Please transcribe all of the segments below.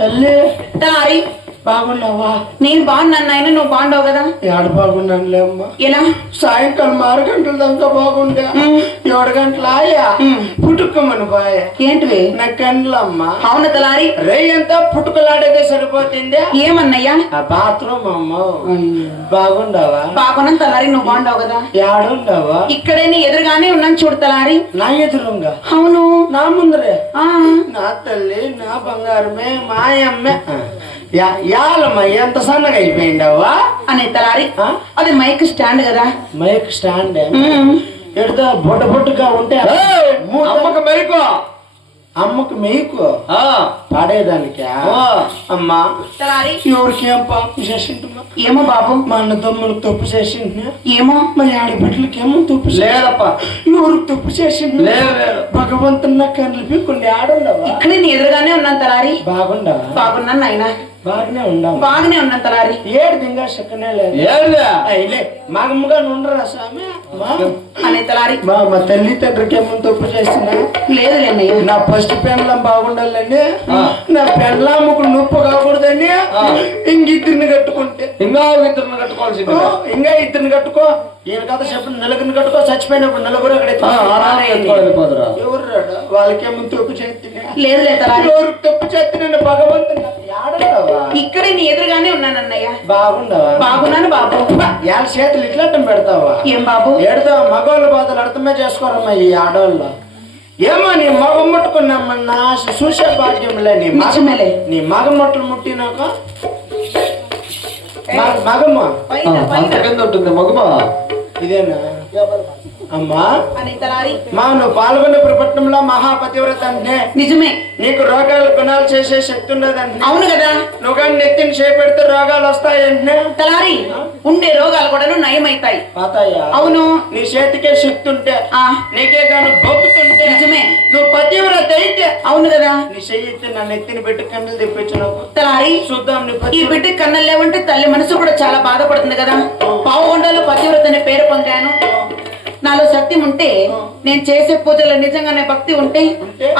తల్లి తలారి బాగున్నావా? నేను బాగున్నాను నాయన, నువ్వు బాగున్నావు కదా? ఏడ బాగున్నానులే అమ్మా. ఎలా? సాయంకాలం 6 గంటల దాకా బాగుండే, 7 గంటల ఆయా పుట్టుకమని బాయ ఏంటివి నా కండ్లమ్మా. అవును తలారి, రేయంతా పుట్టుకలాడేదే సరిపోతుంది. ఏమన్నయ్యా? ఆ బాత్రూమ్ అమ్మ. బాగుండవా? బాగున్నాను తలారి, నువ్వు బాగున్నావు కదా? ఏడుండవా? ఇక్కడే నీ ఎదురుగానే ఉన్నాను చూడు తలారి. నా ఎదురుంగా? అవును, నా ముందరే. ఆ నా తల్లి నా బంగారమే మాయమ్మే. యాలమ్మ ఎంత సన్నగా అయిపోయిండవా అనే తలారి. అది మైక్ స్టాండ్ కదా? మైక్ స్టాండ్ ఎడతా బొట్ట బొట్టుగా ఉంటే అమ్మకు మైకు, అమ్మకు మేకు పాడేదానికి. అమ్మా తలారి, ఎవరికి ఏం పాపం చేసింటున్నా? ఏమో బాబు, మా అన్న తమ్ములకు తప్పు చేసింది. ఏమో మా ఆడబిడ్డలకి ఏమో తప్పు లేదప్ప. ఎవరికి తప్పు చేసింది? లేదు. భగవంతుని నా కళ్ళు పీక్కుండి ఆడుండవా? ఇక్కడే నీ ఎదురుగానే ఉన్నాను తలారి. బాగుండవా? బాగున్నాను నాయన. బాగానే ఉండవు. బాగానే ఉన్నాను తలారి. ఏడు దింగా చెక్కనే లేదు. మగమ్మగా నుండరా స్వామి అనే తలారి. మా తల్లి తండ్రికి ఏమో తప్పు చేస్తున్నా? లేదు లేన్నయ్య. నా ఫస్ట్ పెండ్లం బాగుండాలని, నా పెండ్లాముకు నొప్పు కాకూడదని ఇద్దరిని కట్టుకుంటే ఇంకా ఇద్దరిని కట్టుకో. ఈయన కథ చెప్పిన నలుగురిని కట్టుకో, చచ్చిపోయినప్పుడు నలుగురు అక్కడ ఎవరు రాడు? వాళ్ళకేమో తప్పు చేస్తున్నా? లేదు లేదు తలారి. ఎవరికి తప్పు చేస్తున్నా? భగవంతుని ఇక్కడే నీ ఎదురుగానే ఉన్నాను అన్నయ్య. బాగుండవా? బాగున్నాను బాబు. ఏళ్ళ చేతులు ఇట్లా పెడతావా? ఏం బాబు? ఏడతావా? మగవాళ్ళ బాధలు అర్థమే చేసుకోరమ్మా ఈ ఆడవాళ్ళు. ఏమో నీ మగం ముట్టుకున్నామన్నా చూసే భాగ్యంలే. నీ మగం ముట్టలు ముట్టినాక మగమ్మ ఉంటుంది. మగమా ఇదేనా అమ్మా? మా నువ్వు పాల్గొన్న ప్రపట్నంలో మహాపతివ్రత అంటే నిజమే. నీకు రోగాలు గుణాలు చేసే శక్తి ఉండదండి. అవును కదా? నువ్వు కానీ నెత్తిని చేపెడితే రోగాలు వస్తాయంటే తలారి, ఉండే రోగాలు కూడా నయమైతాయి. అవును. నీ చేతికే శక్తి ఉంటే, నీకే కానీ బొక్కుతుంటే నిజమే. నువ్వు పతివ్రత అయితే. అవును కదా? నీ చెయ్యి నా నెత్తిని పెట్టి కన్నులు తెప్పించు తలారి. చూద్దాం. ఈ బిడ్డకి కన్నులు లేవంటే తల్లి మనసు కూడా చాలా బాధపడుతుంది కదా. పావుగొండలో పతివ్రత అనే పేరు పొందాను. నాలో శక్తి ఉంటే, నేను చేసే పూజలో నిజంగానే భక్తి ఉంటే,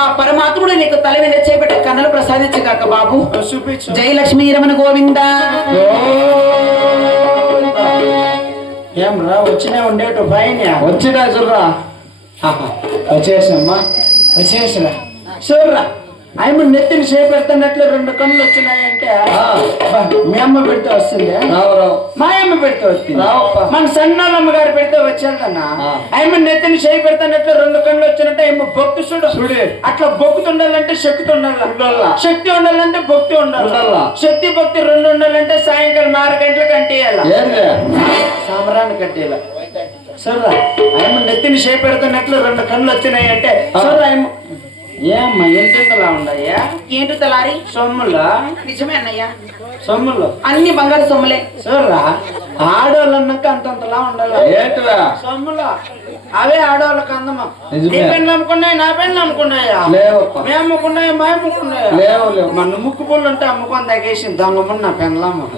ఆ పరమాత్ముడు నీకు తల మీద చేపట్టి కన్నులు ప్రసాదించగాక బాబు. జై లక్ష్మీ రమణ గోవింద. ఏం రా వచ్చినా ఉండేటు పైన వచ్చినా చూడరా. వచ్చేసమ్మా, వచ్చేసరా చూడరా. ఆయన నెత్తిని చేపెడుతున్నట్లు 2 కన్నులు వచ్చినాయంటే మీ అమ్మ పెడితే వస్తుంది, మా అమ్మ పెడితే వస్తుంది. మన సన్నాలమ్మ గారు పెడితే వచ్చేదన్నా. ఆయన నెత్తిని చేపెడుతున్నట్లు 2 కన్నులు వచ్చినట్టే ఏమో భక్తి చూడు. అట్లా భక్తుండాలంటే శక్తి ఉండాలి, శక్తి ఉండాలంటే భక్తి ఉండాలి. శక్తి భక్తి 2 ఉండాలంటే సాయంకాలం 6 గంటలకు అంటేయాల, సామరాన్ని కట్టేయాల. సర్రా ఆయన నెత్తిని చేపెడుతున్నట్లు 2 కన్నులు వచ్చినాయి అంటే సర్రా ఆయన ఏమ్మా ఎంతలా ఉన్నాయా? ఏంటి తలారి? సొమ్ములా? నిజమే అన్నయ్య, సొమ్ములు అన్ని బంగారు సొమ్ములే. చూడరా, ఆడవాళ్ళు అన్నాక అంతంతలా ఉండాలి. సొమ్ములు అవే ఆడవాళ్ళకి అందమా. నీ పెన్లు అమ్ముకున్నాయి, నా పెన్లు అమ్ముకున్నాయా? మేము అమ్ముకున్నాయా? మా అమ్ముకున్నాయా? మన ముక్కు పుల్లు ఉంటే అమ్ముకొని తగ్గేసింది దొంగమని నా పెన్లమ్మ.